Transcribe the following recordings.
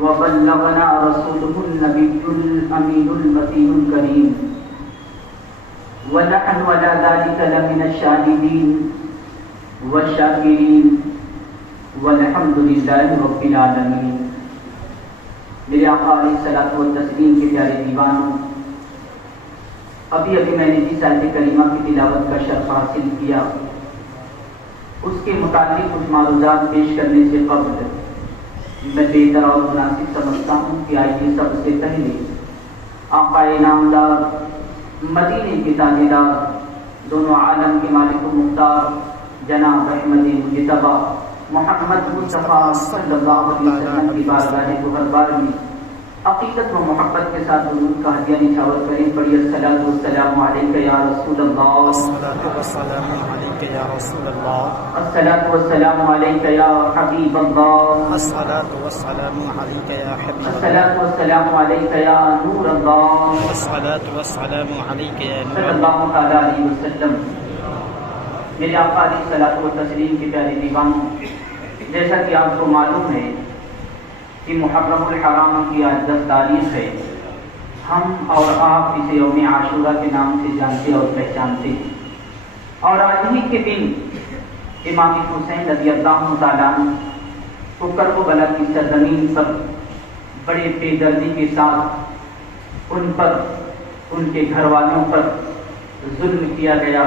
وبلغنا رسوله النبي الأمين المتين الكريم ونحن على ذلك لمن الشاهدين والشاكرين والحمد لله رب العالمين۔ میرے آقا علیہ الصلوۃ والتسلیم کے پیارے دیوانوں، ابھی میں نے جس آیت کریمہ کی تلاوت کا شرف حاصل کیا، اس کے متعلق کچھ معروضات پیش کرنے سے قبل میں بہتر اور مناسب سمجھتا ہوں کہ آئیے سب سے پہلے آقا نامدار، مدینے کے تاجدار، دونوں عالم کے مالک و مختار جناب احمد مجتبی محمد مصطفیٰ صلی اللہ علیہ وسلم کی بارگاہ گوہر میں عقیدت و محبت کے ساتھ درود کا ہدیہ نچھاور کریں۔ پڑھیے الصلاۃ والسلام علیک یا رسول اللہ، الصلاۃ والسلام علیک یا رسول اللہ، الصلاۃ والسلام علیک یا حبیب اللہ، الصلاۃ والسلام علیک یا حبیب اللہ، الصلاۃ والسلام علیک یا نور اللہ، الصلاۃ والسلام علیک یا نور صلی اللہ تعالی علیہ وسلم۔ میرے آقا علیہ الصلوۃ والتسلیم کے پیارے دیوانوں، جیسا کہ آپ کو معلوم ہے کہ محرم الحرام کی آج 10 تاریخ ہے۔ ہم اور آپ اسے یوم عاشورہ کے نام سے جانتے اور پہچانتے ہیں، اور آج ہی کے دن امام حسین رضی اللہ تعالیٰ عنہ کو کربلا کی سرزمین پر بڑے بے دردی کے ساتھ ان پر، ان کے گھر والوں پر ظلم کیا گیا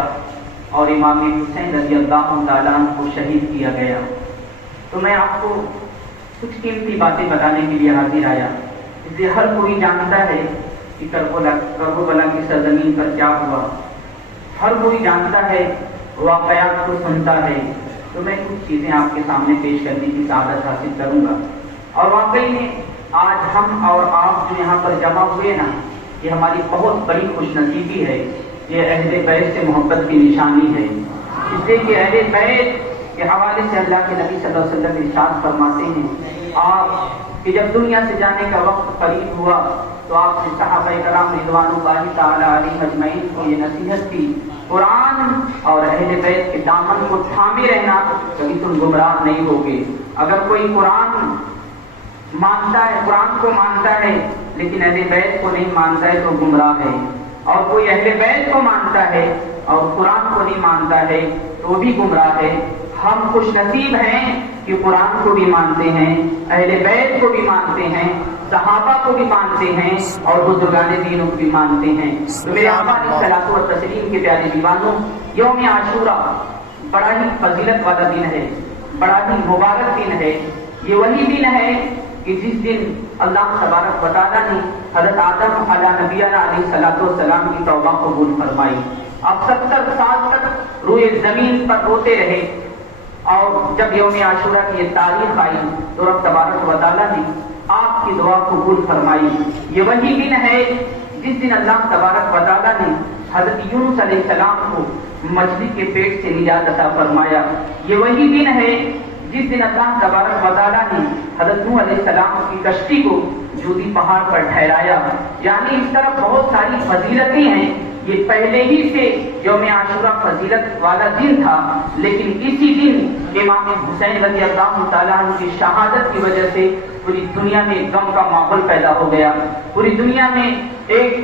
اور امام حسین رضی اللہ تعالیٰ عنہ کو شہید کیا گیا۔ تو میں آپ کو کچھ قیمتی باتیں بتانے کے لیے حاضر آیا۔ اس لیے ہر کوئی جانتا ہے کہ کربلا کی سرزمین پر کیا ہوا، ہر کوئی جانتا ہے، واقعات کو سنتا ہے۔ تو میں کچھ چیزیں آپ کے سامنے پیش کرنے کی سعادت حاصل کروں گا۔ اور واقعی میں آج ہم اور آپ جو یہاں پر جمع ہوئے نا، یہ ہماری بہت بڑی خوش نصیبی ہے۔ یہ اہل بیت سے محبت کی نشانی ہے، اس لیے کہ اہل بیت کے حوالے سے اللہ کے نبی صلی اللہ علیہ وسلم ارشاد فرماتے ہیں، آپ کہ جب دنیا سے جانے کا وقت قریب ہوا تو آپ نے صحابہ کرام رضوان اللہ تعالی علیہم اجمعین کو یہ نصیحت کی، قرآن اور اہل بیت کے دامن کو تھامے رہنا، کبھی تم گمراہ نہیں ہوگے۔ اگر کوئی قرآن مانتا ہے، قرآن کو مانتا ہے لیکن اہل بیت کو نہیں مانتا ہے تو گمراہ ہے، اور کوئی اہل بیت کو مانتا ہے اور قرآن کو نہیں مانتا ہے تو وہ بھی گمراہ ہے۔ ہم خوش نصیب ہیں کہ قرآن کو بھی مانتے ہیں، اہل بیت کو بھی مانتے ہیں، صحابہ کو بھی مانتے ہیں اور بزرگان دینوں کو بھی مانتے ہیں۔ تو میرے آقا علیہ الصلوۃ والتسلیم کے پیارے دیوانوں، یوم عاشورہ بڑا ہی فضیلت والا دن ہے، بڑا ہی مبارک دن ہے۔ یہ وہی دن ہے کہ جس دن اللہ تبارک و تعالیٰ نے حضرت آدم علیہ نبینا علیہ الصلوۃ والسلام کی توبہ قبول فرمائی۔ اب 70 سال تک روئے زمین پر روتے رہے، اور جب یوم عاشورہ کی یہ تاریخ آئی تو رب تبارک و تعالیٰ نے آپ کی دعا قبول فرمائی۔ یہ وہی دن ہے جس دن اللہ تبارک و تعالیٰ نے حضرت یونس علیہ السلام کو مچھلی کے پیٹ سے نجات عطا فرمایا۔ یہ وہی دن ہے جس دن اللہ تبارک و تعالیٰ نے حضرت نوح علیہ السلام کی کشتی کو جودی پہاڑ پر ٹھہرایا۔ یعنی اس طرح بہت ساری فضیلتیں ہیں۔ یہ پہلے ہی سے یوم عاشورہ فضیلت والا دن تھا، لیکن اسی دن امام حسین رضی اللہ تعالیٰ عنہ کی شہادت کی وجہ سے پوری دنیا میں غم کا ماحول پیدا ہو گیا، پوری دنیا میں ایک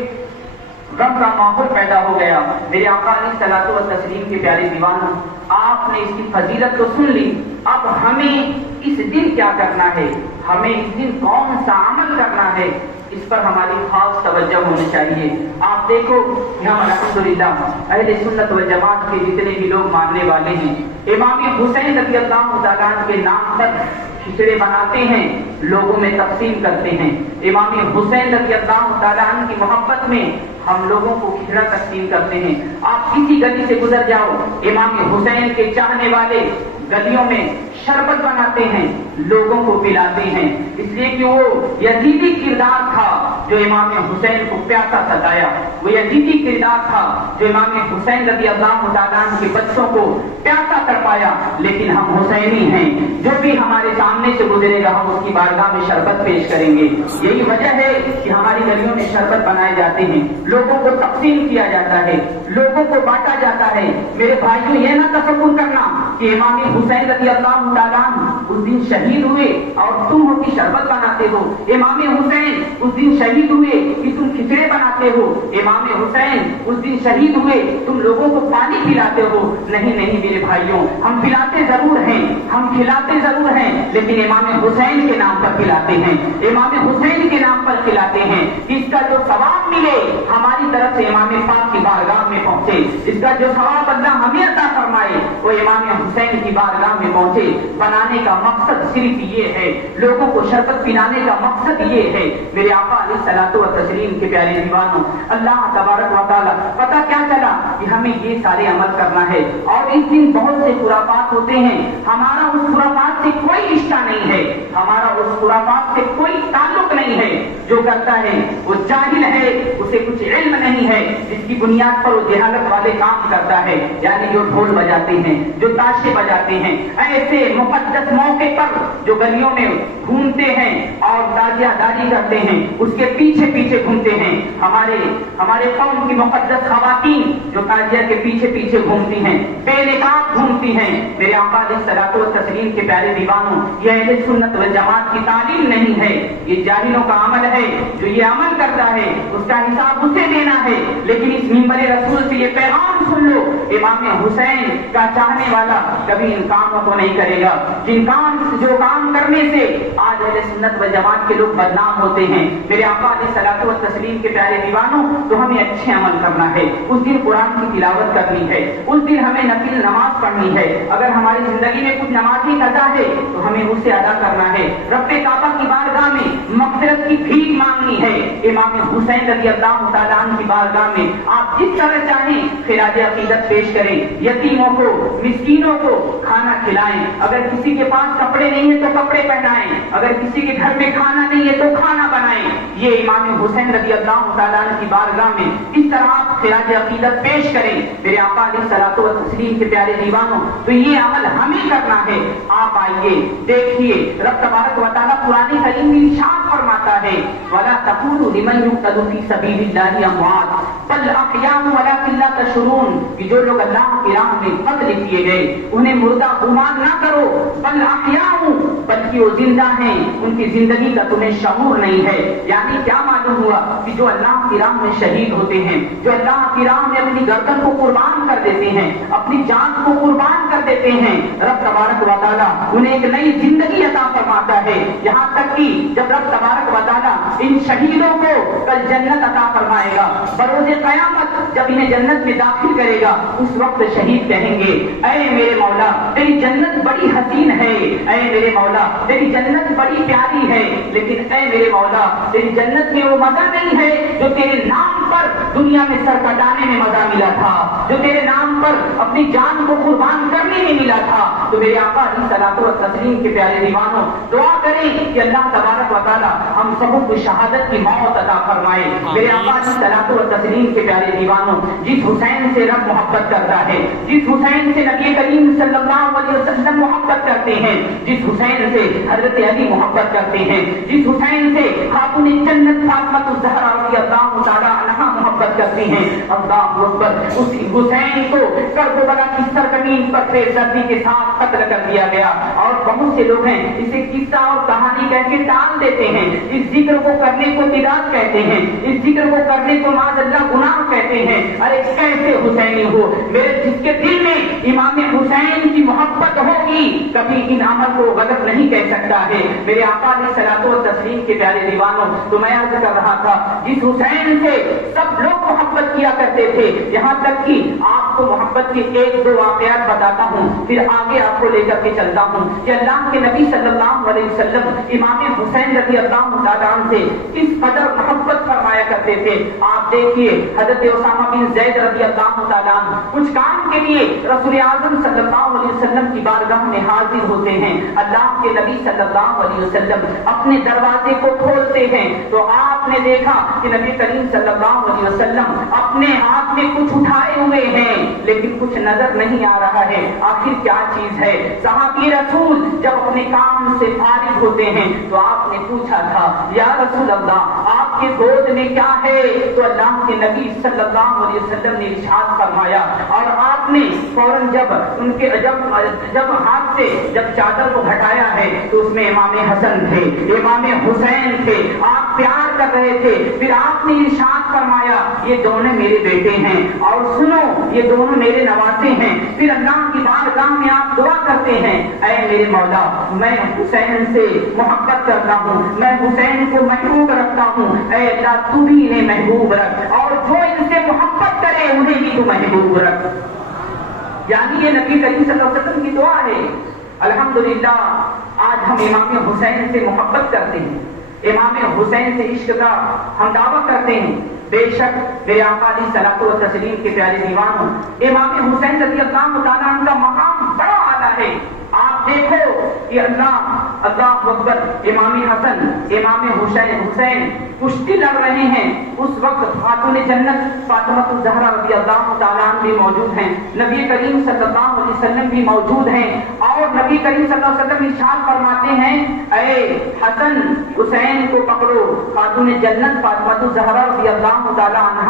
غم کا ماحول پیدا ہو گیا۔ میرے آقا علیہ الصلوۃ والتسلیم کے پیارے دیوانوں، آپ نے اس کی فضیلت تو سن لی، اب ہمیں اس دن کیا کرنا ہے، ہمیں اس دن کون سا عمل کرنا ہے، اس پر ہماری خاص توجہ ہونی چاہیے۔ آپ دیکھو کہ ہم الحمدللہ اہل سنت والجماعت کے جتنے بھی لوگ ماننے والے ہیں، امام حسین رضی اللہ تعالیٰ عنہ کے نام پر کھچڑے بناتے ہیں، لوگوں میں تقسیم کرتے ہیں۔ امام حسین رضی اللہ تعالیٰ عنہ کی محبت میں ہم لوگوں کو کھچڑا تقسیم کرتے ہیں۔ آپ کسی گلی سے گزر جاؤ، امام حسین کے چاہنے والے گلیوں میں شربت بناتے ہیں، لوگوں کو پلاتے ہیں، اس لیے کہ وہ یزیدی کردار تھا جو امام حسین کو پیاسا ستایا، وہ یزیدی کردار تھا جو امام حسین رضی اللہ تعالیٰ عنہ کے بچوں کو پیاسا تڑپایا۔ لیکن ہم حسینی ہیں، جو بھی ہمارے سامنے سے گزرے گا ہم اس کی بارگاہ میں شربت پیش کریں گے۔ یہی وجہ ہے کہ ہماری گلیوں میں شربت بنائے جاتے ہیں، لوگوں کو تقسیم کیا جاتا ہے، لوگوں کو بانٹا جاتا ہے۔ میرے بھائیوں، یہ نہ تصور کرنا کہ امام حسین رضی اللہ تعالیٰ عنہ اس دن شہید ہوئے اور تم ہو کہ شربت بناتے ہو، امام حسین اس دن شہید ہوئے کہ تم کھچڑے بناتے ہو، امام حسین اس دن شہید ہوئے تم لوگوں کو پانی پلاتے ہو۔ نہیں نہیں میرے بھائیوں، ہم پلاتے ضرور ہیں، ہم کھلاتے ضرور ہیں، لیکن امام حسین کے نام پر کھلاتے ہیں، امام حسین کے نام پر کھلاتے ہیں۔ اس کا جو ثواب ملے ہماری طرف سے امام پاک کی بارگاہ میں پہنچے، اس کا جو ثواب اللہ ہمیں عطا فرمائے وہ امام حسین کی بارگاہ میں پہنچے۔ بنانے کا مقصد صرف یہ ہے، لوگوں کو شربت پلانے کا مقصد یہ ہے۔ میرے آقا علیہ الصلوۃ والتسلیم کے پیارے دیوانوں، اللہ تبارک و تعالیٰ پتہ کیا چلا کہ ہمیں یہ سارے عمل کرنا ہے، اور اس دن بہت سے خرافات ہوتے ہیں، ہمارا اس خرافات سے کوئی رشتہ نہیں ہے، ہمارا اس خرافات سے کوئی تعلق نہیں ہے۔ جو کرتا ہے وہ جاہل ہے، اسے کچھ علم نہیں ہے، جس کی بنیاد پر وہ جہالت والے کام کرتا ہے، یعنی جو ڈھول بجاتے ہیں، جو تاشے بجاتے ہیں، ایسے مقدس موقع پر جو گلیوں میں گھومتے ہیں اور تازیہ داری کرتے ہیں، اس کے پیچھے پیچھے گھومتے ہیں۔ ہمارے قوم کی مقدس خواتین جو تازیہ کے پیچھے پیچھے گھومتی ہیں، بے نقاب گھومتی ہیں۔ میرے آقا علیہ الصلوۃ والتسلیم کے پیارے دیوانوں، یہ اہل سنت والجماعت کی تعلیم نہیں ہے، یہ جاہلوں کا عمل ہے۔ جو یہ عمل کرتا ہے اس کا حساب اسے دینا ہے، لیکن اس منبر رسول سے یہ پیغام سن لو، امام حسین کا چاہنے والا کبھی ان کاموں کو نہیں کرے گا۔ جو کام کرنے سے آج اہل سنت والجماعت کے لوگ بدنام ہوتے ہیں۔ میرے آقا علیہ الصلوۃ والتسلیم کے پیارے دیوانوں، تو ہمیں اچھے عمل کرنا ہے، اس دن قرآن کی تلاوت کرنی ہے، اس دن ہمیں نفل نماز پڑھنی ہے۔ اگر ہماری زندگی میں کچھ نمازی قضا ہے تو ہمیں اسے ادا کرنا ہے، رب کعبہ کی بارگاہ میں مغفرت کی بھیک مانگنی ہے۔ امام حسین رضی اللہ تعالیٰ عنہ کی بارگاہ میں آپ جس طرح چاہیں خراج عقیدت پیش کریں، یتیموں کو، مسکینوں کو کھانا کھلائیں، اگر کسی کے پاس کپڑے نہیں ہیں تو کپڑے پہنائیں، اگر کسی کے گھر میں کھانا نہیں ہے تو کھانا بنائیں۔ یہ امام حسین رضی اللہ تعالیٰ عنہ کی بارگاہ میں اس طرح آپ خراج عقیدت پیش کریں میرے آقا علیہ الصلوۃ والتسلیم کے پیارے دیوانوں، تو یہ عمل ہمیں کرنا ہے۔ آپ آئیے دیکھیے، رب تبارک و تعالیٰ قرآن کریم میں ارشاد فرماتا ہے، وَلَا تَقُولُوا لِمَن يُقْتَلُ فِي سَبِيلِ اللَّهِ أَمْوَاتٌ بَلْ أَحْيَاءٌ وَلَٰكِن لَّا تَشْعُرُونَ، کہ جو لوگ اللہ کی راہ میں قتل کیے گئے انہیں مردہ گمان نہ کرو، بل احیاء، بلکہ وہ زندہ ہیں، ان کی زندگی کا تمہیں شعور نہیں ہے۔ یعنی کیا معلوم ہوا کہ جو اللہ کی راہ میں شہید ہوتے ہیں، جو اللہ کی راہ میں اپنی گردن کو قربان کر دیتے ہیں، اپنی جان کو قربان کر دیتے ہیں، رب تبارک و تعالیٰ انہیں ایک نئی زندگی عطا فرماتا ہے۔ یہاں تک کہ جب رب تبارک و تعالیٰ ان شہیدوں کو کل جنت عطا فرمائے گا، بروز قیامت جب انہیں جنت میں داخل کرے گا، اس وقت شہید کہیں گے، اے میرے مولا تیری جنت بڑی حسین ہے، اے میرے مولا تیری جنت بڑی پیاری ہے، لیکن اے میرے مولا تیری جنت میں وہ مزہ نہیں ہے جو تیرے نام پر دنیا میں سر کٹانے میں مزہ ملا تھا، جو تیرے نام پر اپنی جان کو قربان کرنے میں ملا تھا۔ تو میرے آقا علیہ الصلوۃ والتسلیم کے پیارے دیوانوں، دعا کریں کہ اللہ تبارک و تعالیٰ ہم سب کو شہادت کی موت عطا فرمائے۔ میرے آقا علیہ الصلوۃ والتسلیم کے پیارے دیوانوں، جس حسین سے رب محبت کرتا ہے، جس حسین سے نبی کریم صلی اللہ علیہ وسلم محبت کرتے ہیں، جس حسین سے حضرت علی محبت کرتے ہیں، جس حسین سے خاتون جنت فاطمہ الزہرا رضی اللہ تعالیٰ عنہا محبت کرتے ہیں، اللہ اکبر، اس حسین کو کربلا کی سرزمین پر بے دردی کے ساتھ قتل کر دیا گیا۔ اور بہت سے لوگ ہیں اسے قصہ اور کہانی کہہ کے ٹال دیتے ہیں، اس ذکر کو کرنے کو بدعت کہتے ہیں، اس ذکر کو کرنے کو معاذ اللہ گناہ کہتے ہیں۔ ارے کیسے حسینی ہو میرے، جس کے دل میں امام حسین کی محبت ہوگی کبھی ان عمل کو غلط نہیں کہہ سکتا ہے۔ میرے آقا علیہ الصلوۃ والتسلیم کے پیارے دیوانوں، تو میں عرض کر رہا تھا جس حسین سے سب لوگ محبت کیا کرتے تھے، یہاں تک کہ آپ کو محبت کے ایک دو واقعات بتاتا ہوں، پھر آگے آپ کو لے کر کے چلتا ہوں کہ اللہ کے نبی صلی اللہ علیہ وسلم امام حسین رضی اللہ تعالیٰ عنہ سے کس قدر محبت فرمایا کرتے تھے۔ آپ دیکھیے حضرت اسامہ بن زید رضی اللہ تعالیٰ عنہ کچھ کام کے لیے رسول اعظم صلی اللہ علیہ وسلم کی بارگاہ میں حاضر ہوتے ہیں، اللہ کے نبی صلی اللہ علیہ وسلم اپنے دروازے کو کھولتے ہوتے ہیں تو آپ نے دیکھا کہ نبی کریم صلی اللہ علیہ وسلم اپنے ہاتھ میں کچھ اٹھائے ہوئے ہیں لیکن کچھ نظر نہیں آ رہا ہے، آخر کیا چیز ہے؟ صحابی رسول جب اپنے کام سے فارغ ہوتے ہیں تو آپ نے پوچھا تھا یا رسول اللہ آپ کے گود میں کیا ہے؟ تو اللہ کے نبی صلی اللہ علیہ وسلم نے ارشاد فرمایا اور آپ نے فوراً جب ہاتھ سے جب چادر کو ہٹایا ہے تو اس میں امام حسن تھے، امام حسین تھے، آپ پیار کر رہے تھے، پھر آپ نے ارشاد فرمایا یہ دونوں میرے بیٹے ہیں اور سنو یہ دونوں میرے نواسے ہیں، پھر اللہ کی بارگاہ میں آپ دعا کرتے ہیں اے میرے مولا میں حسین سے محبت کرتا ہوں، میں حسین کو محبوب رکھتا ہوں، اے اللہ تو بھی انہیں محبوب رکھ اور جو ان سے محبت کرے انہیں بھی تو محبوب رکھ۔ یعنی یہ نبی کریم صلی اللہ علیہ وسلم کی دعا ہے۔ الحمدللہ آج ہم امام حسین سے محبت کرتے ہیں، امام حسین سے عشق کا ہم دعویٰ کرتے ہیں۔ بے شک میرے آقا علیہ الصلوۃ والتسلیم کے پیارے دیوانوں، امام حسین رضی اللہ تعالیٰ عنہ کا مقام بڑا اعلیٰ ہے۔ آپ دیکھو کہ اللہ اکبر، امام حسن امام حسین کشتی لڑ رہے ہیں، اس وقت خاتون جنت فاطمہ الزہرا رضی اللہ تعالیٰ عنہ بھی موجود ہیں، نبی کریم صلی اللہ علیہ وسلم بھی موجود ہیں اور نبی کریم صلی اللہ علیہ وسلم ارشاد فرماتے ہیں اے حسن حسین کو پکڑو۔ خاتون جنت فاطمہ الزہرا رضی اللہ تعالیٰ عنہ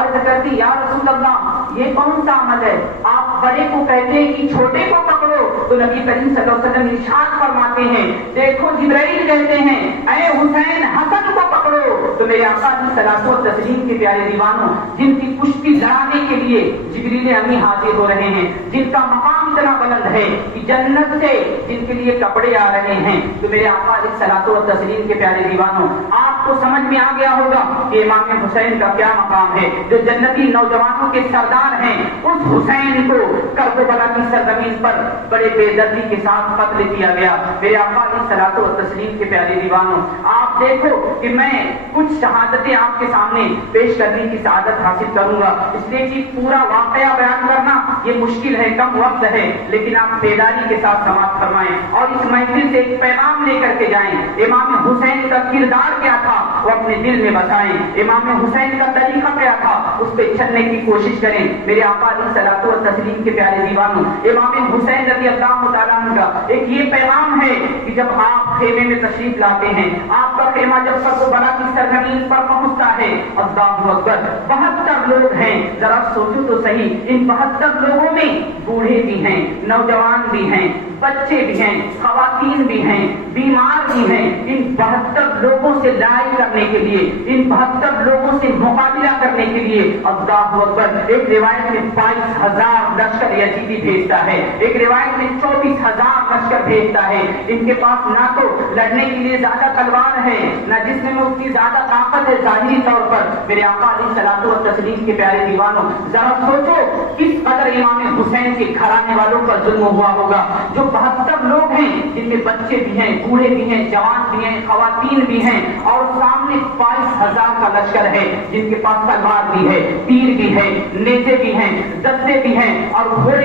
عرض کرتی یا رسول اللہ یہ کون سا عمل ہے؟ آپ بڑے کو کہتے ہیں کہ چھوٹے کو پکڑو، تو نبی کریم صلی اللہ علیہ وسلم ارشاد فرماتے ہیں دیکھو جبرائیل کہتے ہیں اے حسین حسن کو پکڑو، تو میرے آقا علیہ الصلوۃ والتسلیم کے پیارے دیوانوں جن کی کشتی لڑانے کے لیے جبریل امی حاضر ہو رہے ہیں، جن کا مقام اتنا بلند ہے کہ جنت سے جن کے لیے کپڑے آ رہے ہیں، تو میرے آقا علیہ الصلوۃ والتسلیم کے پیارے دیوانوں آپ کو سمجھ میں آ گیا ہوگا کہ امام حسین کا کیا مقام ہے، جو جنتی نوجوانوں کے سردار ہیں۔ اس حسین کو کربلا کی سرزمین پر بڑے بے دردی کے ساتھ قتل کیا گیا۔ میرے آقا علیہ الصلوۃ والتسلیم کے پیارے دیوانوں آپ دیکھو کہ میں کچھ شہادتیں آپ کے سامنے پیش کرنے کی سعادت حاصل کروں گا، اس لیے کہ پورا واقعہ بیان کرنا یہ مشکل ہے، کم وقت ہے، لیکن آپ بیداری کے ساتھ سماعت فرمائیں اور اس محفل سے ایک پیغام لے کر کے جائیں۔ امام حسین کا کردار کیا تھا وہ اپنے دل میں بسائیں، امام حسین کا طریقہ کیا تھا اس پہ چلنے کی کوشش کریں۔ میرے آقا علیہ الصلوۃ والتسلیم کے پیارے دیوانوں امام حسین رضی اللہ تعالیٰ عنہ کا ایک یہ پیغام ہے کہ جب آپ خیمے میں تشریف لاتے ہیں، آپ کا خیمہ جب کربلا کی سرزمین پر پہنچتا ہے، اللہ اکبر 72 لوگ ہیں، ذرا سوچو تو صحیح، ان 72 لوگوں میں بوڑھے بھی ہیں، نوجوان بھی ہیں، بچے بھی ہیں، خواتین بھی ہیں، بیمار بھی ہیں۔ ان 72 لوگوں سے لڑائی کرنے کے لیے، ان 72 لوگوں سے مقابلہ کرنے کے لیے اللہ اکبر ایک روایت میں 22,000 لشکر یزیدی بھیجتا ہے، ایک روایت میں 24,000 لشکر بھیجتا ہے۔ ان کے پاس نہ تو لڑنے کے لیے زیادہ تلوار ہے، نہ جسم میں اس کی زیادہ طاقت ہے ظاہری طور پر۔ میرے آقا علیہ الصلوۃ والتسلیم کے پیارے دیوانوں ذرا سوچو کس قدر امام حسین کے گھرانے والوں پر ظلم ہوا ہوگا، جو 72 لوگ ہیں جن میں بچے بھی ہیں، بوڑھے بھی ہیں، جوان بھی ہیں، خواتین بھی ہیں، اور سامنے 22,000 کا لشکر ہے جن کے پاس تلوار بھی ہے، تیر بھی ہے، نیزے بھی ہیں، دستے بھی ہیں اور گھوڑے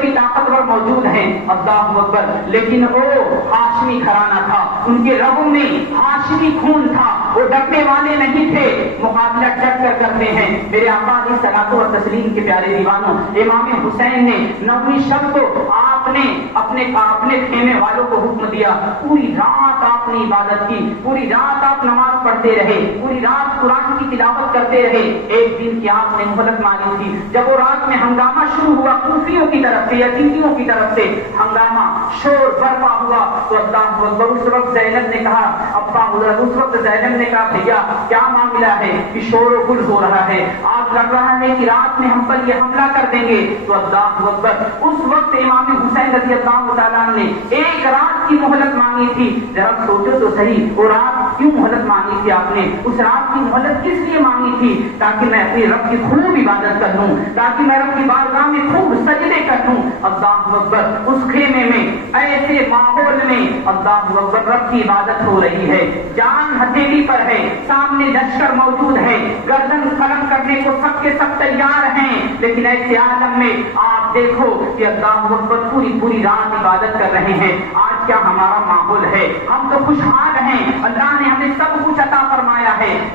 بھی طاقتور موجود ہیں۔ اللہ اکبر، لیکن وہ ہاشمی گھرانہ تھا، ان کے رگوں میں ہاشمی خون تھا، وہ ڈرنے والے نہیں تھے، مقابلہ ڈٹ کر کرتے ہیں۔ میرے آقا علیہ الصلوۃ والتسلیم کے پیارے دیوانوں امام حسین نے 9ویں شب کو آپ نے اپنے خیمے والوں کو حکم دیا، پوری رات آپ نے عبادت کی، پوری رات آپ نماز پڑھتے رہے، پوری رات قرآن کی تلاوت کرتے رہے۔ ایک دن کی آپ نے مہلت مانی تھی، جب وہ رات میں ہنگامہ شروع ہوا کوفیوں کی طرف سے، یزیدیوں کی طرف سے ہنگامہ شور برپا ہوا، تو اللہ اکبر اس وقت زینب نے کہا بھیا کیا معاملہ ہے کہ شور و گل ہو رہا ہے، آج لگ رہا ہے کہ رات میں ہم پر یہ حملہ کر دیں گے۔ تو اللہ اکبر اس وقت امام حسین رضی اللہ تعالیٰ نے ایک رات کی مہلت مانگی تھی۔ ذرا سوچو تو صحیح، وہ رات کیوں مہلت مانگی تھی آپ نے؟ اس رات کی مہلت کس لیے مانگی تھی؟ تاکہ میں اپنے رب کی خوب عبادت کر لوں، تاکہ میں رب کی بارگاہ میں خوب سجدے کر لوں۔ اللہ اکبر اس خیمے میں ایسے ماحول میں اللہ اکبر رب کی عبادت ہو رہی ہے، جان ہتھیلی پر ہے، سامنے لشکر موجود ہے، گردن قلم کرنے کو سب کے سب تیار ہیں، لیکن ایسے عالم میں آپ دیکھو کہ اللہ اکبر پوری رات عبادت کر رہے ہیں۔ آج کیا ہمارا ماحول ہے؟ ہم تو خوشحال ہیں، اللہ نے ہمیں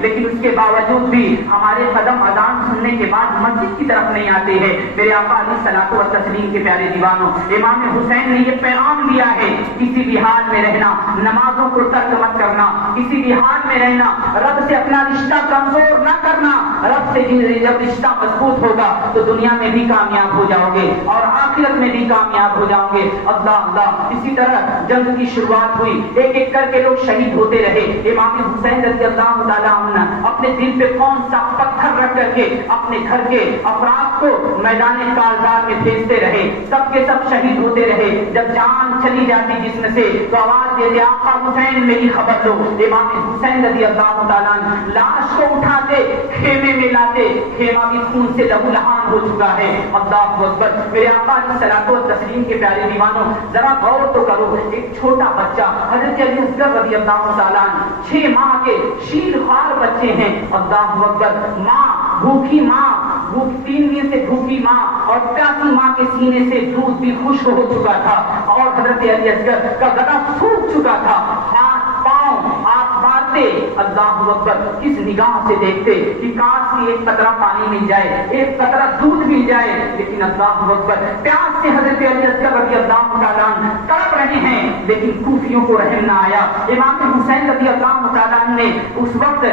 لیکن اس کے باوجود بھی ہمارے قدم اذان سننے کے بعد مسجد کی طرف نہیں آتے ہیں۔ میرے آقا علیہ الصلوۃ والتسلیم کے پیارے دیوانوں، امام حسین نے یہ پیغام دیا ہے، کسی بھی حال میں رہنا، نمازوں کو ترک مت کرنا، کسی بھی حال میں رہنا، رب سے اپنا رشتہ کمزور نہ کرنا۔ رب سے جب رشتہ مضبوط ہوگا تو دنیا میں بھی کامیاب ہو جاؤ گے اور آخرت میں بھی کامیاب ہو جاؤ گے۔ اللہ اللہ، اسی طرح جنگ کی شروعات ہوئی، ایک ایک کر کے لوگ شہید ہوتے رہے۔ امام حسین رضی اللہ تعالیٰ عنہ اپنے دل پہ کون سا پتھر رکھ کر کے اپنے گھر کے افراد کو میدان کارزار میں بھیجتے رہے، سب کے سب شہید ہوتے رہے۔ جب جان چلی جاتی جسم سے تو آواز دیتے آقا حسین میری خبر دو۔ امام حسین رضی اللہ تعالیٰ عنہ لاش کو اٹھاتے خیمے میں لاتے، خیمہ بھی خون سے لہولہان ہو چکا ہے۔ اللہ اکبر، میرے آقا علیہ الصلوۃ والتسلیم کے پیارے دیوانوں، ذرا غور تو کرو، ایک چھوٹا بچہ حضرت علی اصغر رضی اللہ تعالیٰ عنہ 6 ماہ کے شیر خوار بچے ہیں۔ اللہ اکبر، ماں بھوکی، ماں 3 دن سے بھوکی ماں اور پیاسی ماں کے سینے سے دودھ بھی خشک ہو چکا تھا اور حضرت علی اصغر کا گلا سوکھ چکا تھا، ہاتھ پاؤں آپ مارتے، اللہ اکبر، کس نگاہ سے دیکھتے کہ کاش کی ایک قطرہ پانی مل جائے، ایک قطرہ دودھ مل جائے، لیکن اللہ اکبر پیاس سے حضرت علی اصغر رضی اللہ تعالیٰ عنہ تڑپ رہے ہیں، لیکن کوفیوں کو رحم نہ آیا۔ امام حسین رضی اللہ تعالیٰ عنہ نے اس وقت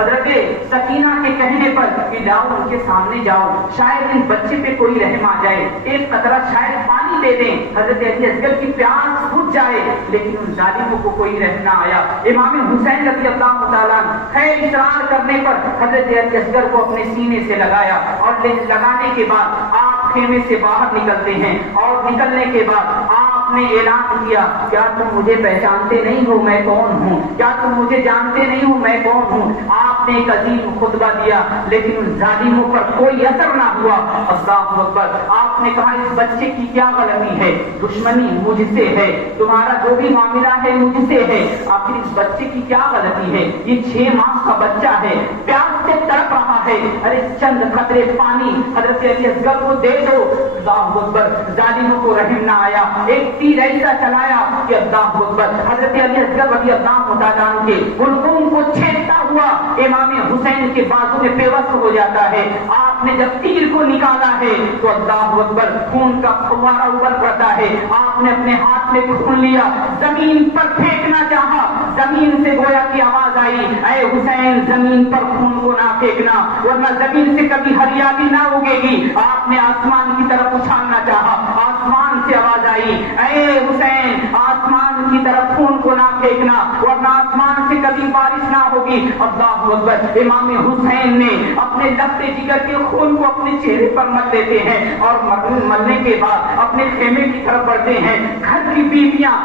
حضرت سکینہ کے کہنے پر کہ جاؤ ان کے سامنے جاؤ، شاید ان بچے پہ کوئی رحم آ جائے، ایک قطرہ شاید پانی دے دیں، حضرت علی اصغر کی پیاس بجھ جائے، لیکن ان ظالموں کو کوئی رحم نہ آیا۔ امام حسین رضی اللہ تعالیٰ عنہ خیر اصرار کرنے پر حضرت علی اصغر کو اپنے سینے سے لگایا اور لگانے کے بعد آپ خیمے سے باہر نکلتے ہیں اور نکلنے کے بعد آپ نے اعلان کیا، کیا تم مجھے پہچانتے نہیں ہو میں کون ہوں؟ کیا تم مجھے جانتے نہیں ہو میں کون ہوں؟ آپ نے ایک عظیم خطبہ دیا، لیکن ان ظالموں پر کوئی اثر نہ ہوا۔ اللہ اکبر، آپ نے کہا اس بچے کی کیا غلطی ہے؟ دشمنی مجھ سے ہے، تمہارا جو بھی معاملہ ہے مجھ سے ہے، آخر اس بچے کی کیا غلطی ہے؟ یہ 6 ماہ کا بچہ ہے، پیاس سے تڑپ رہا ہے، ارے چند قطرے پانی حضرت علی اصغر کو دے دو۔ اللہ اکبر، ظالموں کو رحم نہ آیا، ایک تیر ایسا چلایا کہ اللہ اکبر حضرت علی اصغر رضی اللہ تعالیٰ عنہ کے حلقوم کو چھیدتا ہوا امام حسین کے بازو میں پیوست ہو جاتا ہے۔ آپ نے جب تیر کو نکالا ہے تو اللہ اکبر خون کا فوارہ ابل پڑتا ہے، آپ نے اپنے ہاتھ میں خون لیا، زمین پر پھینکنا چاہا، زمین سے گویا کی آواز آئی، اے حسین زمین پر خون کو نہ پھینکنا ورنہ زمین سے کبھی ہریالی نہ اگے گی۔ آپ نے آسمان کی طرف اچھالنا چاہا، آسمان سے آواز آئی، اے حسین آسمان کی طرف خون کو نہ پھینکنا ورنہ آسمان سے کبھی بارش نہ ہوگی۔ اللہ اکبر، امام حسین نے اپنے لبتے جگر کے خون کو اپنے چہرے پر مل لیتے ہیں اور ملنے کے بعد اپنے خیمے کی طرف بڑھتے ہیں۔ گھر کی بیویاں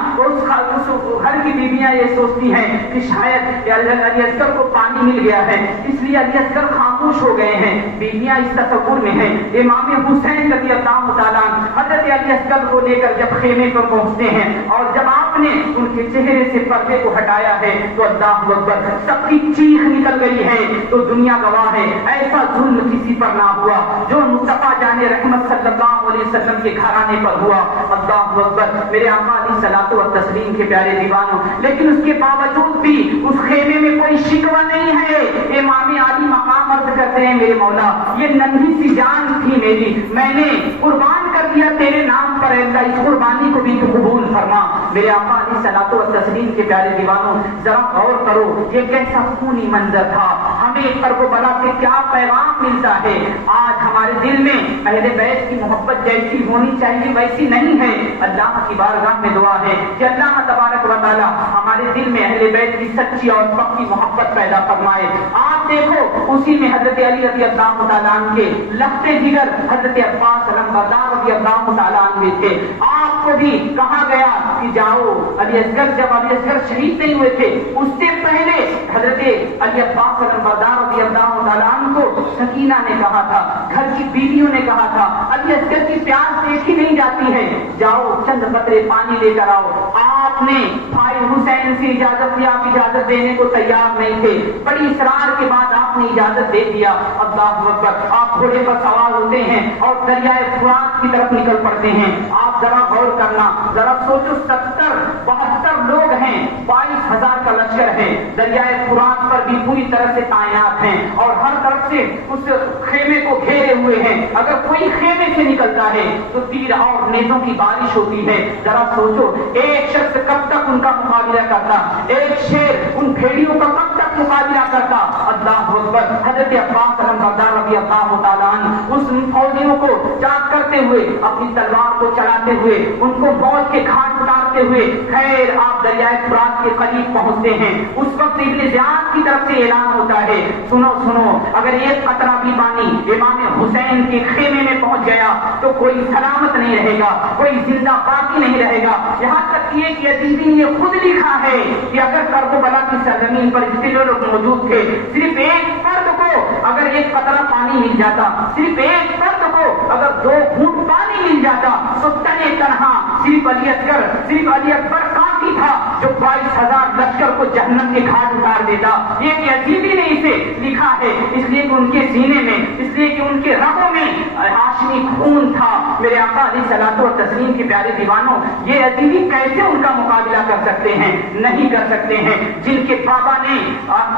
یہ سوچتی ہیں کہ شاید علی اصغر کو پانی مل گیا ہے، اس لیے علی اصغر خاموش ہو گئے ہیں، بیویاں اس تصور میں ہیں۔ امام حسین رضی اللہ تعالیٰ عنہ حضرت علی اصغر کو لے کر جب خیمے پر پہنچتے ہیں اور جب آپ نے ان کے چہرے سے پردے کو ہٹایا ہے تو اللہ اکبر سب کی چیخ نکل گئی ہے، تو دنیا گواہ ہے ایسا ظلم کسی پر نہ ہوا جو مصطفیٰ جان رحمت صلی اللہ علیہ وسلم کے گھرانے پر ہوا۔ اللہ اکبر، میرے آقا علیہ الصلوۃ والتسلیم کے پیارے دیوانوں، لیکن اس کے باوجود بھی اس خیمے میں کوئی شکوہ نہیں ہے۔ امام عالی مقام عرض کرتے ہیں، میرے مولا یہ ننھی سی جان تھی میری، میں نے قربان کر دیا تیرے نام پر، اللہ اس قربانی کو بھی تو قبول فرما۔ میرے آقا علیہ الصلوۃ والتسلیم کے پیارے دیوانوں، ذرا غور کرو یہ کیسا خونی منظر تھا، ہمیں کربلا سے کیا پیغام ملتا ہے۔ آج ہمارے دل میں اہل بیت کی محبت جیسی ہونی چاہیے ویسی نہیں ہے۔ اللہ کی بارگاہ میں دعا ہے کہ اللہ تبارک و تعالی ہمارے دل میں اہل بیت کی سچی اور پکی محبت پیدا فرمائے۔ آپ دیکھو اسی میں حضرت علی رضی اللہ تعالیٰ عنہ کے لختے جگر حضرت عباس علمبردار رضی اللہ تعالیٰ عنہ تھے۔ آپ کو بھی کہا گیا کہ جاؤ علی اصغر، جب علی اصغر شہید نہیں ہوئے تھے اس سے پہلے حضرت علی عباس علمبردار رضی اللہ تعالیٰ عنہ کو سکینہ نے کہا تھا، گھر کی بیویوں نے کہا تھا، علی اصغر کی پیاس دیکھی نہیں جاتی ہے، جاؤ چند قطرے پانی لے کر آؤ۔ آپ نے بھائی حسین سے اجازت لیا، آپ اجازت دینے کو تیار نہیں تھے، بڑی اصرار کے بعد آپ نے اجازت دے دیا۔ اللہ اکبر، آپ گھوڑے پر سوار ہوتے ہیں اور دریائے فرات کی طرف نکل پڑتے ہیں۔ آپ ذرا غور کرنا، ذرا سوچو 70-72 لوگ ہیں، 22,000 کا لشکر ہے، دریائے فرات پر بھی پوری طرح سے تعینات ہیں اور ہر طرف سے اس خیمے کو گھیرے ہوئے ہیں. اگر کوئی خیمے سے نکلتا ہے تو تیر اور نیزوں کی بارش ہوتی ہے. ذرا سوچو ایک شخص کب تک ان کا مقابلہ کرتا, ایک شیر ان بھیڑیوں کا کب تک مقابلہ کرتا. اللہ اکبر. حضرت عباس رضی اللہ تعالیٰ عنہ اس فوجیوں کو چاک کرتے ہوئے, اپنی تلوار کو چلاتے ہوئے, ان کو موت کے گھاٹ اتارتے ہوئے خیر آپ دریائے فرات کے قریب پہنچتے ہیں. اس وقت ابن زیاد کی طرف سے اعلان ہوتا ہے, سنو سنو, اگر ایک قطرہ بھی پانی امام حسین کے خیمے میں پہنچ گیا تو کوئی سلامت نہیں رہے گا, کوئی زندہ باقی نہیں رہے گا. یہاں تک یہ کہ یزیدی نے یہ خود لکھا ہے کہ اگر کربلا کی سرزمین پر جتنے لوگ موجود تھے, صرف ایک فرد کو اگر ایک قطرہ پانی مل جاتا, صرف ایک فرد کو اگر 2 گھونٹ پانی مل جاتا تو تنے تنہا صرف علی اکبر کافی تھا جو 22,000 لشکر کو جہنم کے گھاٹ اتار دیتا. یہ یزیدی نے اسے لکھا ہے اس لیے کہ ان کے سینے میں, اس لیے کہ ان کے رگوں میں ہاشمی خون تھا. میرے آقا علیہ الصلوۃ والتسلیم کے پیارے دیوانوں, یہ یزیدی کیسے ان کا مقابلہ کر سکتے ہیں؟ نہیں کر سکتے ہیں. جن کے بابا نے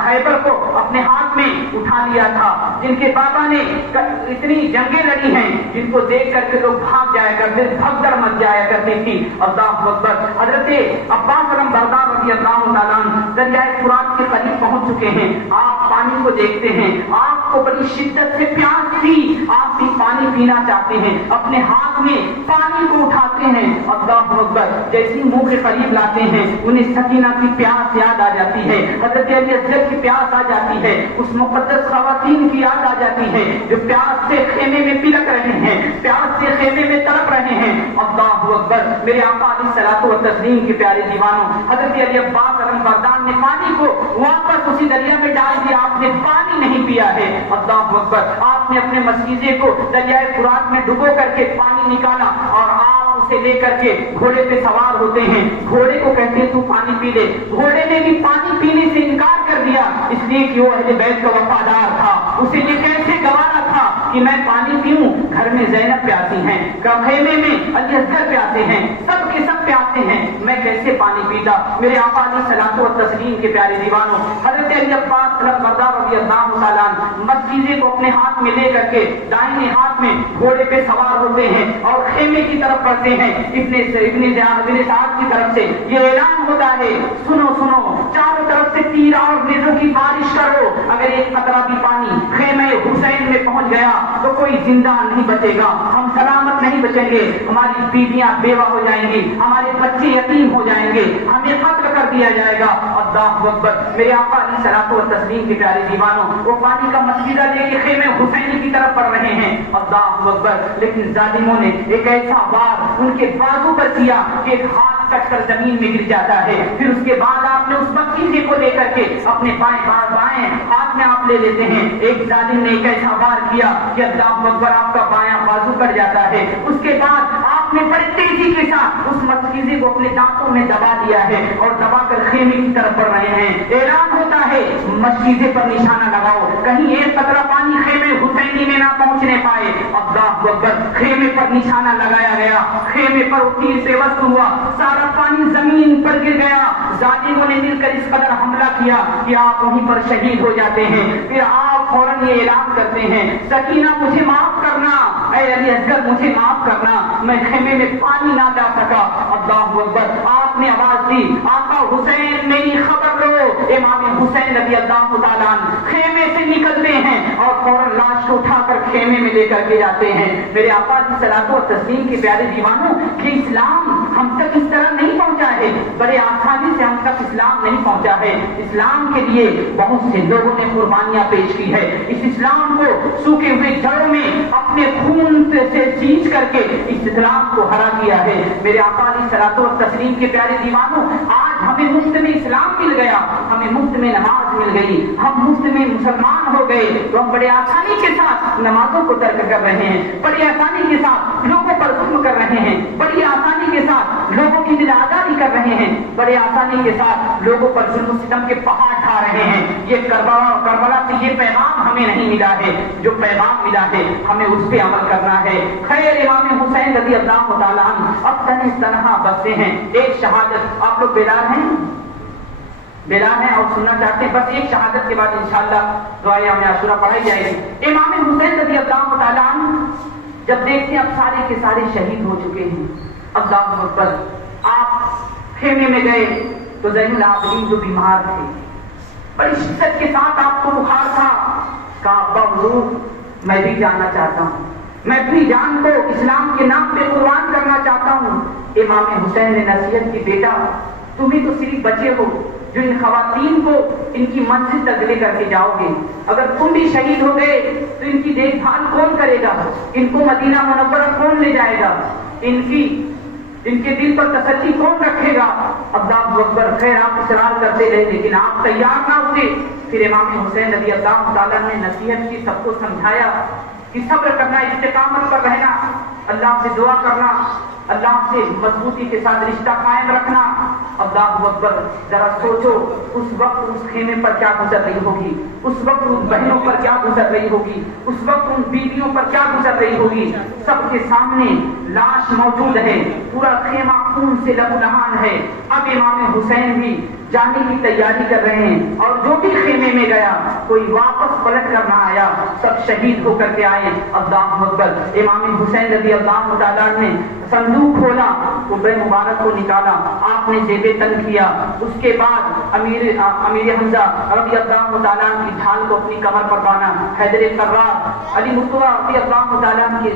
خیبر کو اپنے ہاتھ میں اٹھا لیا تھا, جن کے بابا نے اتنی جنگیں لڑی ہیں جن کو دیکھ کر کے لوگ بھاگ جایا کرتے, بھگدڑ مچ جایا کرتی تھی. اللہ اکبر. حضرت عباس بردار رضی اللہ تعالیٰ عنہ دریائے فرات کے قریب پہنچ چکے ہیں. آپ پانی کو دیکھتے ہیں, آپ کو بڑی شدت سے پیاس تھی, آپ بھی پانی پینا چاہتے ہیں, اپنے ہاتھ میں پانی کو اٹھاتے ہیں. اللہ اکبر. جیسی منہ کے قریب لاتے ہیں انہیں سکینہ کی پیاس یاد آ جاتی ہے, حضرت علی اصغر کی پیاس آ جاتی ہے, اس مقدس خواتین کی یاد آ جاتی ہے جو پیاس سے خیمے میں پلک رہے ہیں, پیاس سے خیمے میں تڑپ رہے ہیں. اللہ اکبر. میرے آقا علیہ الصلوۃ والتسلیم کے پیارے دیوانوں, حضرت علی عباس بردان نے پانی کو واپس اسی دریا میں ڈال دیا, آپ نے پانی نہیں پیا ہے. اللہ اکبر. آپ نے اپنے مسیحے کو دریائے فرات میں ڈبو کر کے پانی نکالا اور آپ اسے لے کر کے گھوڑے پہ سوار ہوتے ہیں. گھوڑے کو کہتے ہیں تو پانی پی لے. گھوڑے نے بھی پانی پینے سے انکار کر دیا اس لیے کہ وہ اہل بیت کا وفادار تھا. اسے یہ کیسے گوارا تھا کہ میں پانی پیوں؟ گھر میں زینب پیاسی ہیں, خیمے میں علی اصغر پیاسے ہیں, سب کے سب پیاسے ہیں, میں کیسے پانی پیتا؟ میرے آقا علیہ الصلوۃ والتسلیم کے پیارے دیوانوں, حضرت علی عباس بردار رضی اللہ تعالیٰ مسجدے کو اپنے ہاتھ میں لے کر کے دائیں ہاتھ میں گھوڑے پہ سوار ہوتے ہیں اور خیمے کی طرف بڑھتے ہیں. ابن سعد کی طرف سے یہ اعلان ہوتا ہے, سنو سنو, چاروں طرف سے تیر اور نیزوں کی بارش کرو. اگر ایک قطرہ بھی پانی خیمے حسین میں پہنچ گیا تو کوئی زندہ نہیں بچے گا, ہم سلامت نہیں بچیں گے, ہماری بیویاں بیوہ ہو جائیں گی, ہمارے بچے یتیم ہو جائیں گے, ہمیں قتل کر دیا جائے گا. اللہ اکبر. میرے آقا علیہ الصلوۃ والتسلیم کے پیارے دیوانوں, وہ پانی کا مسجدہ لے کے خیمے حسین کی طرف بڑھ رہے ہیں. اللہ اکبر. لیکن ظالموں نے ایک ایسا وار ان کے بازو پر کیا کہ ایک ہاتھ کٹ کر زمین میں گر جاتا ہے. پھر اس کے بعد آپ نے اس مسجدے کو لے کر کے اپنے بائیں ہاتھ میں آپ لے لیتے ہیں. ایک ظالم نے ایک ایسا وار کیا کہ اللہ اکبر, آپ کا بایاں بازو کٹ جاتا ہے. اس کے بعد آپ نے بڑی تیزی کے ساتھ اس مسجدے کو اپنے دانتوں میں دبا دیا ہے اور دبا کر خیمے کی طرف بڑھ رہے ہیں. اعلان ہوتا ہے مسجدے پر نشانہ لگاؤ, کہیں ایک قطرہ پانی خیمے حسینی میں نہ پہنچنے پائے. اللہ اکبر. خیمے پر نشانہ لگایا گیا, خیمے پر تیر سے وصل ہوا, سارا پانی زمین پر گر گیا. ظالموں نے مل کر اس قدر حملہ کیا کہ آپ وہیں پر شہید ہو جاتے ہیں. پھر آپ فوراً یہ اعلان کرتے ہیں, سکینہ مجھے معاف کرنا, اے علی اصغر مجھے معاف کرنا, میں خیمے میں پانی نہ لا سکا. اللہ اکبر. آپ نے آواز دی, آقا حسین میری خبر لو. امام حسین رضی اللہ تعالیٰ عنہ خیمے سے نکلتے ہیں اور فوراً لاش کو اٹھا کر خیمے میں لے کر کے جاتے ہیں. میرے آقا کی صلوات و تسلیم کے پیارے دیوانوں, یہ اسلام ہم تک اس طرح نہیں پہنچا ہے, بڑے آسانی سے ہم تک اسلام نہیں پہنچا ہے. اسلام کے لیے بہت سے لوگوں نے قربانیاں پیش کی ہے. اس اسلام کو سوکھے ہوئے جڑوں میں اپنے خون سے سینچ کر کے اس اسلام کو ہرا دیا ہے. میرے آقا علیہ الصلوۃ والتسلیم کے پیارے دیوانوں, آج ہمیں مفت میں اسلام مل گیا, ہمیں مفت میں نماز مل گئی, ہم مفت میں مسلمان ہو گئے, تو ہم بڑے آسانی کے ساتھ نمازوں کو ترک کر رہے ہیں, بڑی آسانی کے ساتھ لوگوں پر ظلم کر رہے ہیں, بڑی آسانی کے ساتھ لوگوں کی دل آزاری کر رہے ہیں, بڑے آسانی کے ساتھ لوگوں پر ظلم و ستم کے پہاڑ ڈھا رہے ہیں. یہ کربلا سے یہ پیغام ہمیں نہیں ملا ہے. جو پیغام ملا ہے ہمیں اس پہ عمل کرنا ہے. خیر امام حسین رضی اللہ تعالیٰ عنہ اب تنہا بستے ہیں. ایک شہادت, آپ لوگ بیدار ہیں؟ بلال ہیں اور سننا چاہتے ہیں، بس ایک شہادت کے بعد انشاءاللہ دعائے یوم عاشوراء پڑھائی جائے گی۔ امام حسین رضی اللہ تعالیٰ عنہ جب دیکھتے ہیں اب سارے کے سارے شہید ہو چکے ہیں، اللہ اکبر، آپ خیمے میں گئے تو زین العابدین جو بیمار تھے، بڑی شدت کے ساتھ آپ کو بخار تھا، کہا ابا حضور میں بھی جاننا چاہتا ہوں، میں اپنی جان کو اسلام کے نام پہ قربان کرنا چاہتا ہوں۔ امام حسین نے نصیحت کی، بیٹا تم ہی تو صرف بچے ہو جو ان خواتین کو ان کی منزل تک لے کر کے جاؤ گے، اگر تم بھی شہید ہو گئے تو ان کی دیکھ بھال کون کرے گا، ان کو مدینہ منورہ کون لے جائے گا، ان کے دل پر تسلی کون رکھے گا؟ اللہ اکبر، خیر آپ اصرار کرتے رہے لیکن آپ تیار نہ ہوتے۔ پھر امام حسین رضی اللہ تعالیٰ نے نصیحت کی، سب کو سمجھایا کہ صبر کرنا، استقامت پر رہنا، اللہ سے دعا کرنا، اللہ سے مضبوطی کے ساتھ رشتہ قائم رکھنا۔ اللہ اکبر، ذرا سوچو اس وقت اس خیمے پر کیا گزر رہی ہوگی، اس وقت ان بہنوں پر کیا گزر رہی ہوگی، اس وقت ان بیویوں پر کیا گزر رہی ہوگی۔ سب کے سامنے لاش موجود ہے، پورا خیمہ خون سے لہولہان ہے۔ اب امام حسین بھی جانے کی تیاری کر رہے ہیں، اور جو بھی خیمے میں گیا کوئی واپس پلٹ کر نہ آیا، سب شہید ہو کر کے آئے۔ اللہ اکبر، امام حسین رضی اللہ تعالیٰ نے صندوق کھولا، قبر مبارک کو نکالا، آپ نے زیب تن کیا، اس کے بعد امیر حمزہ رضی اللہ تعالیٰ کی ڈھال کو اپنی کمر پر باندھا، حیدر کرار علی مرتضیٰ رضی اللہ تعالیٰ کی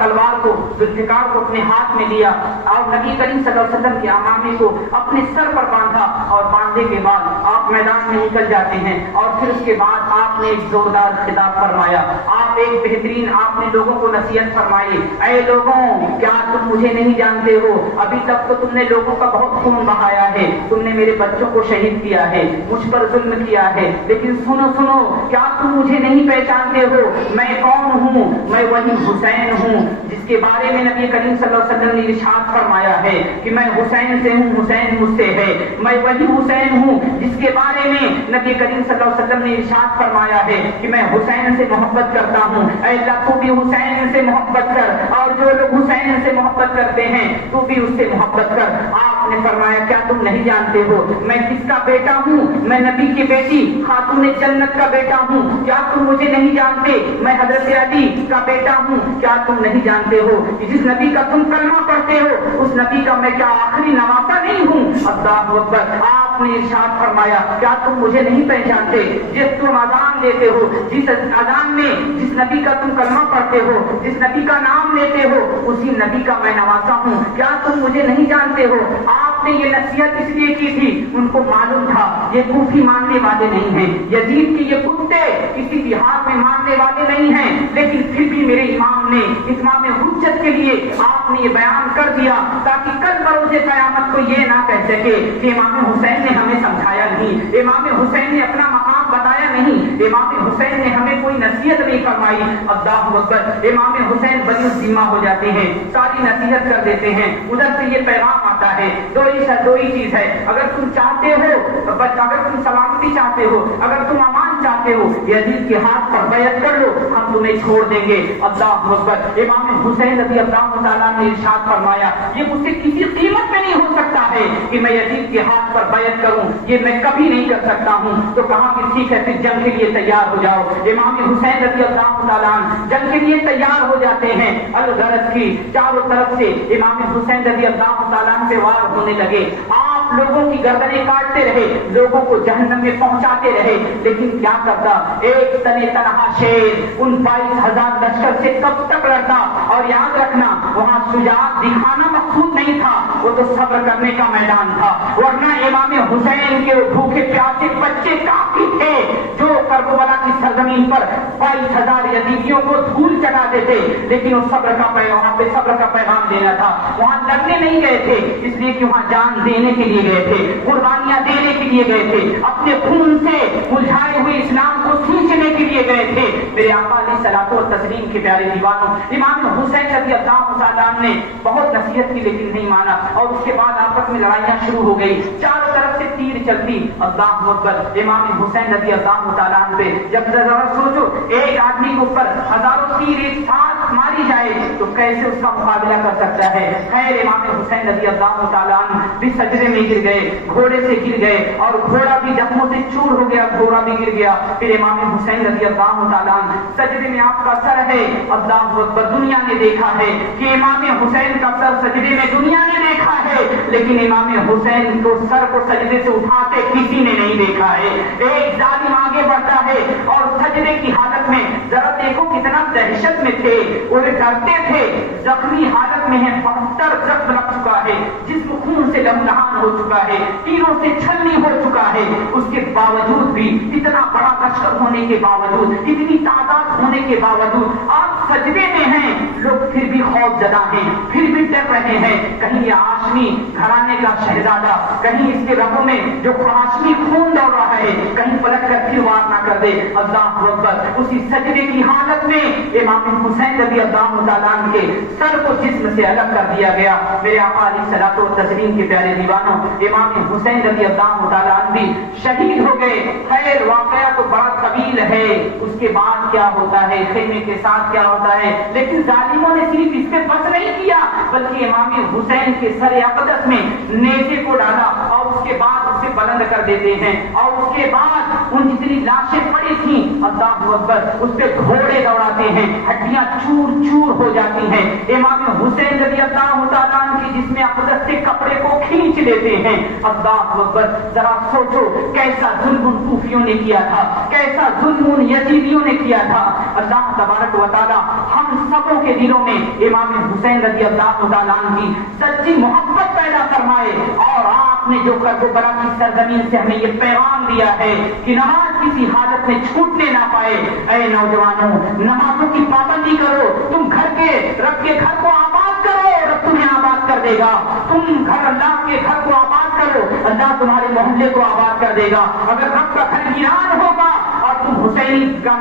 تلوار کو، ذوالفقار کو اپنے ہاتھ میں لیا، اور نبی کریم صلی اللہ علیہ وسلم کے عمامے کو اپنے سر پر باندھا، اور باندھنے کے بعد آپ میدان میں نکل جاتے ہیں۔ اور پھر اس کے بعد آپ نے ایک زوردار خطاب فرمایا، آپ ایک بہترین، آپ نے لوگوں کو نصیحت فرمائی، اے لوگوں کیا تم مجھے نہیں جانتے ہو؟ ابھی تک تو تم نے لوگوں کا بہت خون بہایا ہے، تم نے میرے بچوں کو شہید کیا ہے، مجھ پر ظلم کیا ہے، لیکن سنو سنو، کیا تم مجھے نہیں پہچانتے ہو؟ میں کون ہوں؟ میں وہی حسین ہوں جس کے بارے میں نبی کریم صلی اللہ علیہ وسلم نے ارشاد فرمایا ہے کہ میں حسین سے ہوں، حسین مجھ سے ہے۔ میں وہی حسین ہوں جس کے بارے میں نبی کریم صلی اللہ علیہ وسلم نے ارشاد فرمایا ہے کہ میں حسین سے محبت کرتا ہوں۔ اے اللہ تو بھی حسین سے محبت کر، اور جو لوگ حسین سے محبت کرتے ہیں تو بھی اس سے محبت کر۔ آپ نے فرمایا کیا تم نہیں جانتے ہو میں کس کا بیٹا ہوں؟ میں نبی کی بیٹی خاتون جنت کا بیٹا ہوں۔ کیا تم مجھے نہیں جانتے؟ میں حضرت علی کا بیٹا ہوں۔ کیا تم نہیں جانتے ہو کہ جس نبی کا تم کلمہ پڑھتے ہو اس نبی کا میں کیا آخری نواسا نہیں ہوں؟ اللہ اکبر، آپ نے ارشاد فرمایا کیا تم مجھے نہیں پہچانتے؟ جس تم اذان دیتے ہو، جس اذان میں جس نبی کا تم کلمہ پڑھتے ہو، جس نبی کا نام لیتے ہو، اسی نبی کا میں نواسا ہوں۔ کیا تم مجھے نہیں جانتے ہو؟ آپ نے یہ نصیحت اس لیے کی تھی، ان کو معلوم تھا یہ کوفی ماننے والے نہیں ہیں، یزید کی یہ کتے کسی بہار میں ماننے والے نہیں ہیں، لیکن پھر بھی میرے امام نے اتمام حجت کے لیے آپ نے یہ بیان کر دیا تاکہ کل بروز قیامت کو یہ نہ کہہ سکے کہ امام حسین نے ہمیں سمجھایا نہیں، امام حسین نے اپنا مقام بتایا نہیں، امام حسین نے ہمیں کوئی نصیحت نہیں فرمائی۔ اللہ اکبر، امام حسین بری ذمہ ہو جاتے ہیں، ساری نصیحت کر دیتے ہیں، ادھر سے یہ پیغام آتا ہے دو ہی چیز ہے، اگر تم چاہتے ہو، اگر تم سلامتی چاہتے ہو، اگر تم امان چاہتے ہو، یزید کے ہاتھ پر بیعت کر لو، ہم تمہیں چھوڑ دیں گے۔ اللہ اکبر، امام حسین رضی اللہ تعالیٰ نے ارشاد فرمایا یہ مجھ سے کسی قیمت میں نہیں ہو سکتا ہے کہ میں یزید کے ہاتھ پر بیعت کروں، یہ میں کبھی نہیں کر سکتا ہوں۔ تو کہا کہ ٹھیک ہے، پھر جنگ کے لیے تیار ہو جاؤ۔ امام حسین رضی اللہ تعالیٰ جنگ کے لیے تیار ہو جاتے ہیں، الغرض کی چاروں طرف سے امام حسین رضی اللہ تعالیٰ سے وار ہونے لگے، آپ لوگوں کی گردنیں کاٹتے رہے، لوگوں کو جہنم میں پہنچاتے رہے، لیکن کیا کرتا؟ ایک تنے تنہا شیر ان 22,000 لشکر سے کب تک لڑتا؟ اور یاد رکھنا وہاں شجاعت دکھانا مقصود نہیں تھا، وہ تو صبر کرنے کا میدان تھا، ورنہ امام حسین کے بھوکے پیاسے بچے کافی تھے جو کربلا کی سرزمین پر 22,000 یزیدیوں کو دھول چڑھا دیتے، لیکن وہ صبر کا پیغام پہ صبر کا پیغام دینا تھا، وہاں لڑنے نہیں گئے تھے، اس لیے کہ وہاں جان دینے کے لیے گئے تھے، قربانیاں دینے کے لیے گئے تھے، اپنے خون سے ملجھائے ہوئے اسلام کو سینچنے کے لیے گئے تھے۔ میرے آقا علیہ الصلوۃ والتسلیم کے پیارے دیوانوں، امام حسین رضی اللہ تعالیٰ نے بہت نصیحت کی لیکن نہیں مانا، اور اس کے بعد آپس میں لڑائیاں شروع ہو گئی، چاروں طرف سے تیر چلتی۔ اللہ اکبر، امام حسین رضی اللہ تعالیٰ پہ جب ذرا سوچو ایک آدمی کے اوپر ہزاروں تیر ایک ساتھ ماری جائے تو کیسے اس کا مقابلہ کر سکتا ہے؟ خیر امام حسین رضی اللہ تعالیٰ عنہ بھی سجدے میں گر گئے، گھوڑے سے گر گئے اور گھوڑا بھی زخموں سے چور ہو گیا، گھوڑا بھی گر گیا۔ پھر امام حسین رضی اللہ تعالیٰ عنہ سجدے میں آپ کا سر ہے، اللہ اکبر، دنیا نے دیکھا ہے کہ امام حسین کا سر سجدے میں دنیا نے دیکھا ہے، لیکن امام حسین کو سر کو سجدے سے اٹھاتے کسی نے نہیں دیکھا ہے۔ ایک ظالم آگے بڑھتا ہے اور سجدے کی حالت میں، ذرا دیکھو کتنا دہشت میں تھے، وہ ڈرتے تھے، زخمی حالت میں ہے، 72 زخم لگ چکا ہے، جسم خون سے لہولہان ہو چکا ہے، تیروں سے چھلنی ہو چکا ہے، اس کے باوجود بھی، اتنا بڑا لشکر ہونے کے باوجود، اتنی تعداد ہونے کے باوجود آپ سجدے میں ہیں، لوگ پھر بھی خوف زدہ ہیں، پھر بھی ڈر رہے ہیں، کہیں یہ ہاشمی گھرانے کا شہزادہ، کہیں اس کے رگوں میں جو ہاشمی خون دوڑ رہا ہے کہیں پلٹ کر پھر وار نہ کر دے۔ اللہ اکبر، اسی سجدے کی حالت میں امام حسین رضی اللہ تعالیٰ عنہ کے سر کو جسم سے الگ کر دیا گیا۔ میرے آقا علیہ الصلوۃ والتسلیم کے پیارے دیوانوں، امام حسین رضی اللہ تعالیٰ عنہ بھی شہید ہو گئے۔ خیر واقعہ تو بڑا طویل ہے، اس کے بعد کیا ہوتا ہے، خیمے کے ساتھ کیا ہوتا ہے، لیکن ظالموں نے صرف اس پہ بس نہیں کیا بلکہ امام حسین کے سر اقدس میں نیزے کو ڈالا اور اس کے بعد اسے بلند کر دیتے ہیں، اور اس کے بعد ان جتنی لاشیں پڑی تھیں اللہ اکبر اس پہ گھوڑے دوڑاتے ہیں، ہڈیاں چور چور ہو جاتی ہیں۔ امام حسین رضی اللہ تعالیٰ عنہ کی جسم اقدس سے کپڑے کو کھینچ لیتے ہیں۔ اللہ اکبر، ذرا سوچو کیسا ظلم ان کوفیوں نے کیا تھا، کیسا ظلم ان یزیدیوں نے کیا تھا۔ اللہ تبارک و تعالی ہم سبوں کے دلوں میں امام حسین رضی اللہ تعالیٰ عنہ کی سچی محبت پیدا فرمائے، اور آپ نے جو کربلا کی سرزمین سے ہمیں یہ پیغام دیا ہے کہ نماز کسی حالت میں چھوٹنے نہ پائے۔ اے نوجوانوں، نمازوں کی پابندی کرو، تم گھر کے رب کے گھر کو آباد کرو، رب تمہیں آباد کر دے گا۔ تم گھر اللہ کے گھر کو آباد کرو، اللہ تمہارے محلے کو آباد کر دے گا۔ اگر رب کا گھر ویران ہوگا اور تم حسین کا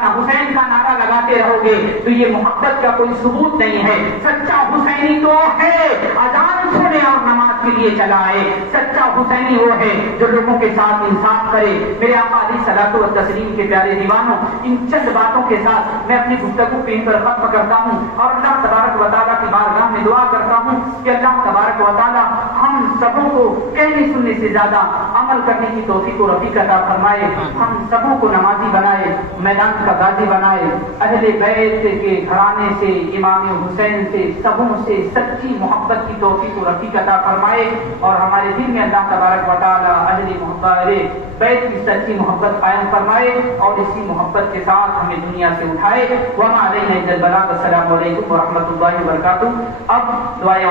نعرہ لگاتے رہو گے تو یہ محبت کا کوئی ثبوت نہیں ہے۔ سچا حسینی تو ہے اذان سنے اور نماز کے لیے چلا ہے، سچا حسینی وہ ہے جو لوگوں کے ساتھ انصاف کرے۔ میرے آقا علیہ الصلوۃ والتسلیم کے پیارے دیوانوں، ان چند باتوں کے ساتھ میں اپنی گفتگو کو ان پر ختم کرتا ہوں اور اللہ تبارک و تعالیٰ کی بارگاہ میں دعا کرتا ہوں کہ اللہ تبارک و تعالیٰ ہم سبوں کو کہنے سننے سے زیادہ عمل کرنے کی توفیق و رفیق عطا فرمائے، ہم سبوں کو نمازی بنائے، میدان کا غازی بنائے، اہل بیت کے گھرانے سے، امام حسین سے، سبوں سے سچی محبت کی توفیق و رفیق عطا فرمائے، اور ہمارے دل میں اللہ تبارک و تعالیٰ اہل بیت کی سچی محبت قائم فرمائے اور اسی محبت کے ساتھ ہمیں دنیا سے اٹھائے۔ وما علینا الا البلاغ۔ السلام علیکم ورحمۃ اللہ وبرکاتہ۔ اب دعائیں